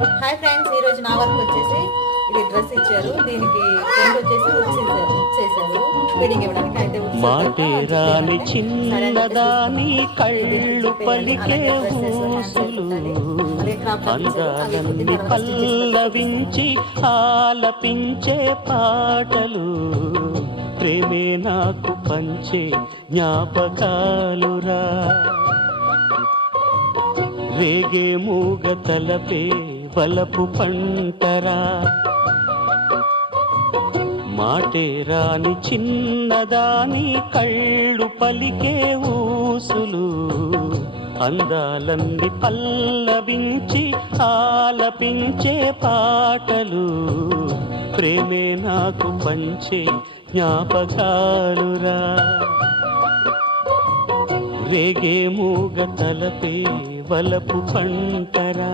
Hi friends, ఈ రోజు నా వర్క్ వచ్చేసి ఇది డ్రెస్ ఇచ్చారు. దీనికి ఫ్రెండ్ వచ్చేసి చేశారు ఫీడింగ్ ఇవ్వడానికి. అయితే మాటేరాని చిన్నదాని కళ్ళు పలికే ఊసులు అందాలన్నీ పల్లవించి ఆలపించే పాటలు ప్రేమే నాకు పంచే జ్ఞాపకాలురా. రేగే మూగ తలపే వలపు పంటరా. మాటేరాని చిన్నదాని కళ్ళు పలికే ఊసులు అందాలన్నీ పల్లవించి ఆలపించే పాటలు ప్రేమే నాకు పంచే జ్ఞాపకాలురా. రేగే మూగ తలపే వలపు పంటరా.